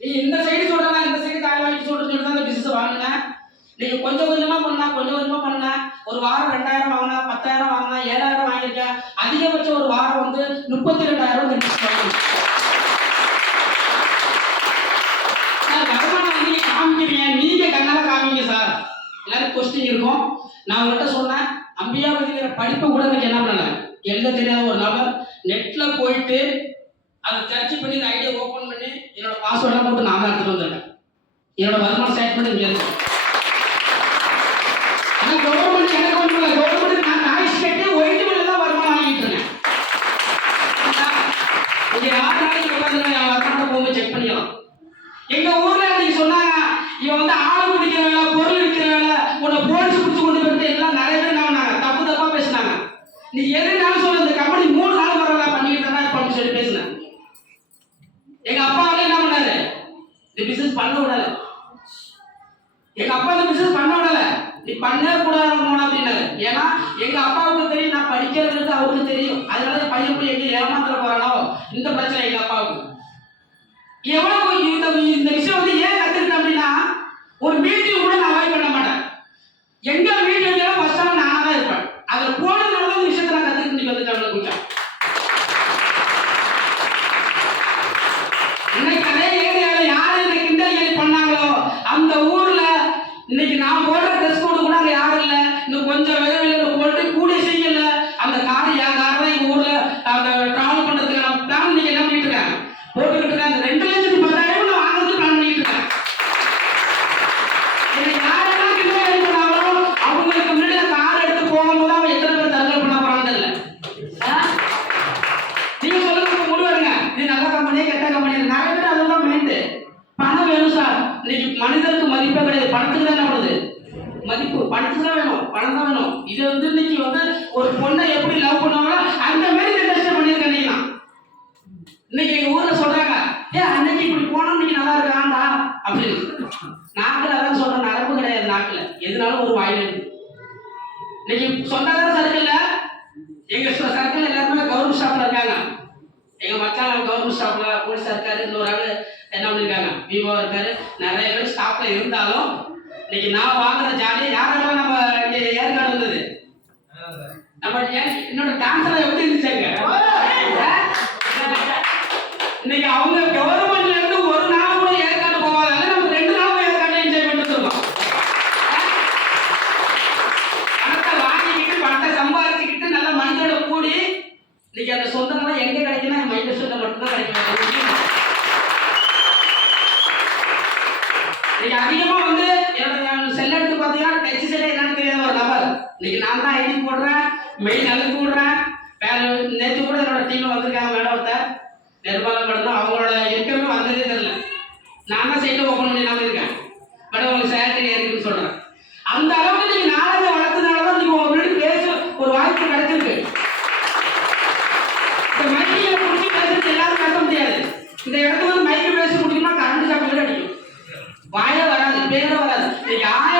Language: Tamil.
நீ இந்த சைடு சொல்றதா இந்த சைடு காய் வாங்கி சொல்றது சொல்லி தான் இந்த பிசினஸ் வாங்குங்க. நீங்க கொஞ்சம் கொஞ்சமா பண்ணா கொஞ்சம் கொஞ்சமா பண்ணா ஒரு வாரம் ரெண்டாயிரம் வாங்கினா பத்தாயிரம் வாங்கினா ஏழாயிரம் வாங்கியிருக்க அதிகபட்சம் ஒரு வாரம் வந்து முப்பத்தி ரெண்டாயிரம் நீங்க காமிக்கிறீங்க. நீங்க கண்ணால காமிங்க சார். எல்லாரும் கொஸ்டின் இருக்கும். நான் உங்கள்கிட்ட சொன்னேன் அம்பியாபதிங்கிற படிப்பை கூட எனக்கு என்ன பண்ணல? எழுத தெரியாத ஒரு நபர். நெட்ல போயிட்டு அதை சர்ச் பண்ணி இந்த ஐடியா ஓப்பன் பண்ணி என்னோட பாஸ்வேர்டெல்லாம் போட்டு நான் தான் எடுத்துட்டு வந்துட்டேன். என்னோட வருமான ஸ்டேட்மெண்ட் இங்கே இருக்கு. ஆனால் கவர்மெண்ட் எனக்கு ஒன்றும் இல்லை கவர்மெண்ட் நான் டாக்ஸ் கட்டி ஒயிட் பில்ல தான் வருமானம் வாங்கிட்டு இருக்கேன். இங்கே யார் நாளைக்கு உட்காந்து என் வருமானத்தை போகும்போது செக் பண்ணிக்கலாம். எங்கள் ஊரில் அன்னைக்கு சொன்னாங்க இவன் வந்து ஆள் பிடிக்கிற வேலை பொருள் விற்கிற வேலை உன்னை போலீஸ் பிடிச்சி கொண்டு போயிட்டு எல்லாம் நிறைய பேர் நம்பினாங்க தப்பு தப்பாக பேசினாங்க. நீ எதுனாலும் சொல்ல இந்த கம்பெனி மூணு நாள் வரலாம் பண்ணிக்கிட்டு தான் இப்ப சொல்லி பேசினேன் எங்க அப்பாவே என்ன பண்ணாரு? இந்த பிசினஸ் பண்ண விடல. எங்க அப்பா இந்த பிசினஸ் பண்ண விடல. நீ பண்ண கூடாது மோனா அப்படின்னாரு. ஏன்னா எங்க அப்பாவுக்கு தெரியும் நான் படிக்கிறது அவருக்கு தெரியும். அதனால பையன் போய் எங்க ஏமாத்திர போறானோ? இந்த பிரச்சனை எங்க அப்பாவுக்கு. எவ்வளவு இந்த இந்த விஷயம் வந்து ஏன் கத்துக்கிட்டேன் அப்படின்னா ஒரு மீட்டிங் கூட நான் அவாய்ட் பண்ண மாட்டேன் எங்க மீட்டிங் ஃபர்ஸ்ட் ஸ்டாண்ட் நானா தான் இருப்பேன் அதுல போனதுனால தான் இந்த விஷயத்தை நான் கத்துக்கிட்டு இன்னைக்கு வந்துட்டேன் கொஞ்சம் இன்னைக்கு அதே ஏரியால யாரு இந்த கிண்டல் கேலி பண்ணாங்களோ அந்த ஊர்ல இன்னைக்கு நான் போடுற ட்ரெஸ் கோடு கூட அங்க யாரும் இல்ல. இன்னும் கொஞ்சம் விரைவில் போட்டு கூட செய்யல. அந்த கார் என் காரை தான் எங்க ஊர்ல அந்த டிராவல் பண்றதுக்கு நான் பிளான் இன்னைக்கு என்ன பண்ணிட்டு இருக்கேன் போட்டுக்கிட்டு அந்த ரெண்டு லட்சத்து பத்தாயிரம் நான் வாங்குறதுக்கு பிளான் பண்ணிட்டு இருக்கேன் அவங்களுக்கு முன்னாடி கார் எடுத்து போகும்போது அவன் எத்தனை பேர் தற்கொலை பண்ண போறாங்க ஆ? நீங்க சொல்லுங்க முடிவெடுங்க இது நல்ல கம்பெனியா கெட்ட கம்பெனி நிறைய பேர் அதெல்லாம் மைண்டு பணம் வேணும் சார். இன்னைக்கு மனிதனுக்கு மதிப்பே கிடையாது. பணத்துக்கு தான் என்ன பண்ணுது மதிப்பு பணத்துக்கு தான் வேணும் பணம் தான் வேணும் இது வந்து இன்னைக்கு வந்து ஒரு பொண்ணை எப்படி லவ் பண்ணுவாங்களோ அந்த மாதிரி இந்த டெஸ்ட் பண்ணியிருக்கேன் இன்னைக்கு இன்னைக்கு எங்க ஊர்ல சொல்றாங்க ஏ அன்னைக்கு இப்படி போனா இன்னைக்கு நல்லா இருக்காண்டா அப்படின்னு. நாட்டுல அதான் சொல்றேன் நடப்பு கிடையாது நாட்டுல எதுனாலும் ஒரு வாயில் இருக்கு. இன்னைக்கு சொந்தக்கார சர்க்கிள்ல எங்க சர்க்கிள் எல்லாருமே கவர்மெண்ட் ஸ்டாஃப்ல இருக்காங்க. எங்க மச்சான் கவர்மெண்ட் ஸ்டாஃப்ல போலீஸா இருக்காரு இன்னொரு ஆளு என்ன பண்ணிருக்காங்க விவோ இருக்காரு. நிறைய பேர் ஸ்டாஃப்ல இருந்தாலும் இன்னைக்கு நான் வாங்குற ஜாலி யாரெல்லாம் நம்ம ஏற்காடு வந்தது? நம்ம என்னோட டான்ஸ்ல எப்படி இருந்துச்சாங்க இன்னைக்கு அவங்க கவர்மெண்ட்ல இருந்து ஒரு நாள் கூட ஏற்காடு போவாங்க நம்ம ரெண்டு நாள் ஏற்காடு என்ஜாய் பண்ணிட்டு இருக்கோம் பணத்தை வாங்கிக்கிட்டு பணத்தை சம்பாதிச்சுக்கிட்டு நல்ல மனிதோட கூடி இன்னைக்கு அந்த சொந்தங்கள்லாம் எங்க கிடைக்குன்னா மைண்ட் சொந்தம் மட்டும்தான் கிடைக்கும் இன்னைக்கு அதிகமா வந்து செல்ல எடுத்து பார்த்தீங்கன்னா டச் செல்ல என்னன்னு தெரியாத ஒரு நபர் இன்னைக்கு நான் தான் ஐடி போடுறேன் மெயில் அழுத்தி விடுறேன். வேற நேற்று கூட என்னோட டீம்ல வந்திருக்காங்க மேடம் ஒருத்தர். நிர்மலா மேடம் தான். அவங்களோட இருக்கவே வந்ததே தெரியல. நான் தான் சைட்டில் ஓப்பன் பண்ணி நான் இருக்கேன். மேடம் உங்களுக்கு சேலரி ஏறிக்குன்னு சொல்றேன். அந்த அளவுக்கு நீங்க நாலேஜ் வளர்த்ததுனால தான் நீங்க உங்க முன்னாடி பேச ஒரு வாய்ப்பு கிடைச்சிருக்கு. இந்த மைக்கில குடிச்சு பேசுறது எல்லாரும் பேச முடியாது. இந்த இடத்துல வந்து மைக்கு பேசி முடியும்னா கரண்ட் சாப்பிட்டு அடிக்கும். வாயே வராது. பேர வராது இன்னைக்கு ஆயிரம் பேர்